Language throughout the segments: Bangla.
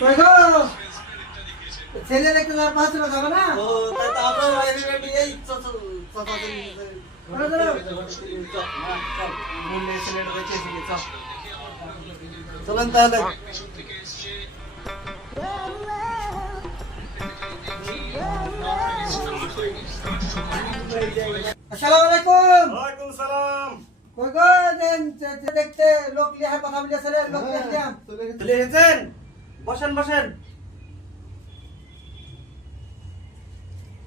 কই গো ছেলে দেখতে যাওয়ার পাশে যাবে না? ও তাই তো আমরা বাইরে নিয়েই চলেন তাহলে। আসসালামু আলাইকুম। ওয়ালাইকুম সালাম। কই গো দেখতে লোক লিয়া কথা বলেছে লোক লিয়া চলে এসেছেন? বসেন বসেন।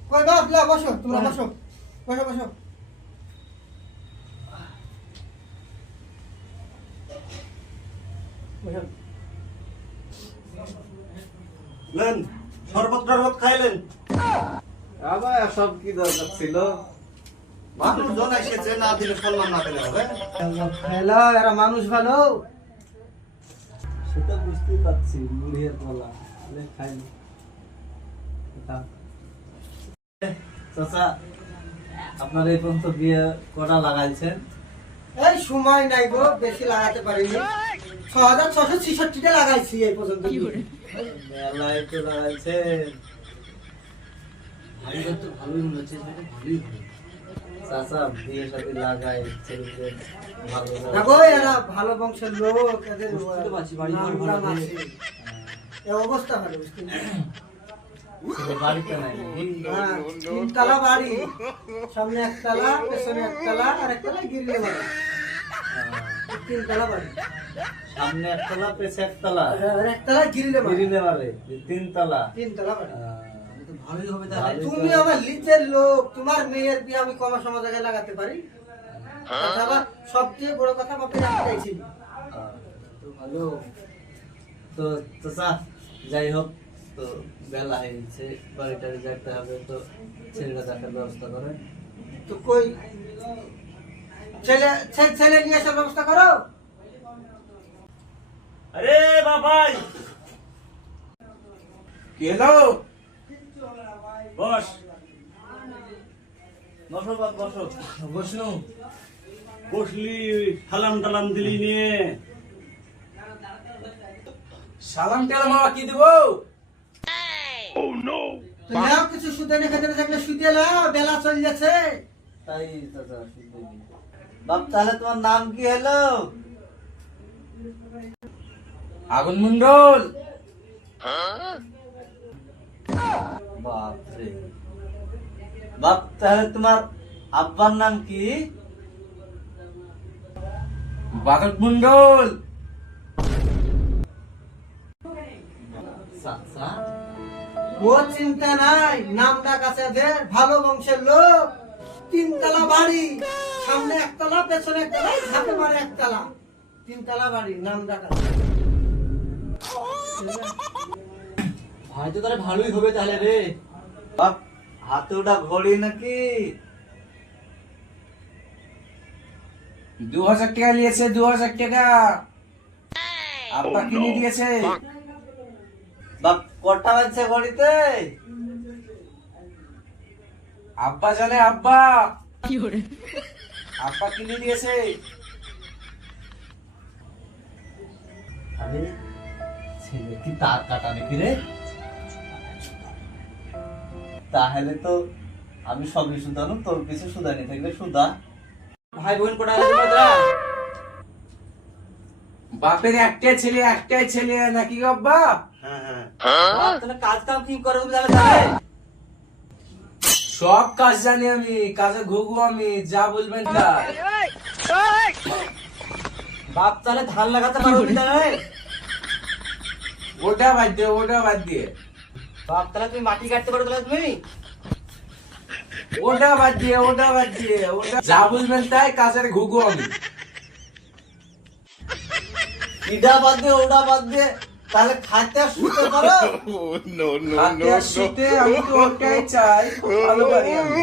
কই বাপ লা বসো তোমরা বসো বসো বসো বসো নেন শরবত টরবত খাইলেন? আবার সব কি দরকার ছিল? মানুষজন এসেছে, না দিলে সম্মান না পেলে হবে। হ্যালো এরা মানুষ ভালো সেটা বুঝতেই পারছি, মুড়িয়ে বলা খাইনি। চাচা, আপনার এই পর্যন্ত বিয়ে কটা লাগাইছেন? এই সময় নাই গো, বেশি লাগাতে পারিনি। 6666টা লাগাইছি এই পর্যন্ত। মেলায় তো লাগাইছেন। চাচা বিয়ে সাথে লাগাই ছেলেদের ভালো দেখো এরা ভালো বংশের লোক, এদের নাম টাম আছে। এই অবস্থা ভালো বুঝতে ছেলে বাড়িতে নাই। হ্যাঁ, 3 তলা বাড়ি, সামনে 1 তলা, পেছনে 1 তলা, আর 1 তলা গিরিলে বাড়ি। 3 তলা বাড়ি, সামনে একতলা পেছে একতলা আর 1 তলা গিরিলে বাড়ি। গিরিলে বাড়ি, 3 তলা। 3 তলা বাড়ি। ভালোই হবে তাহলে। তুমি আমার লিজের লোক, তোমার মেয়ের বিয়ে আমি কম সময় জায়গায় লাগাতে পারি। তাছাড়া সবচেয়ে বড় কথা বাপের একটাই ছিল। ভালো তো চাচা, যাই হোক, তো বেলা হয়েছে, বাড়িটা যেতে হবে, তো ছেলেটা দেখার ব্যবস্থা করেন। তো কই ছেলে নিয়ে আসার ব্যবস্থা করো। আরে বাবাই, কি হলো? বস বসো বাপ, বসো। বসনু বসলি, সালাম টালাম দিলি নিয়ে। সালাম টালাম বাবা কি দিব? যাও কিছু সুদে খেতে থাকলে সুদে লাও, বেলা চলে যাচ্ছে। তাই চাচা, বাপ তাহলে তোমার নাম কি হলো? আগুন মন্ডল। বাপ রে বাপ, তাহলে তোমার আব্বার নাম কি? বাদক মন্ডল। চাচা, ও চিন্তা নাই, নাম ডাক আছে এদের, ভালো বংশের লোক। 3 তলা বাড়ি, সামনে 1 তলা, পেছনে 1 তলা, ঝাঁপে মারে 1 তলা। 3 তলা বাড়ি, নাম ডাক আছে। ভাই তো তাহলে ভালোই হবে তাহলে রে। বাপ হাতে ওটা ঘড়ি নাকি? 2000 টাকা নিয়েছে, 2000 টাকা আব্বা কিনে দিয়েছে। বাপ কটা বাজছে ঘড়িতে? আব্বা জানে, আব্বা আব্বা কিনে দিয়েছে। আরে ছেলে কি তার কাটা নাকি রে? তাহলে তো আমি সবই শুধানো, তোর কিছু শুধানি থাকলে শুধা। ভাই বোন কটা আছে তোমরা? বাপের একটাই ছেলে নাকি গো আব্বা? হ্যাঁ হ্যাঁ। তাহলে কাজ কাম কি করে তুমি তাহলে জানে? সব কাজ জানি আমি, কাজে ঘুঘু আমি, যা বলবেন তাই। বাপ তাহলে ধান লাগাতে পারো কি তাহলে? ওটা বাদ দিয়ে, ওটা বাদ দিয়ে, বাপ তাহলে তুমি মাটি কাটতে পারো তাহলে তুমি? ওটা বাদ দিয়ে, ওটা বাদ দিয়ে, ওটা যা বলবেন তাই, কাজের ঘুঘু আমি। ইডা বাদ দিয়ে ওটা বাদ দিয়ে, তাহলে খাইতে আর শুতে পারো? হাতে আর শীতে আমি তো ওটাই চাই, ভালো পারি আমি।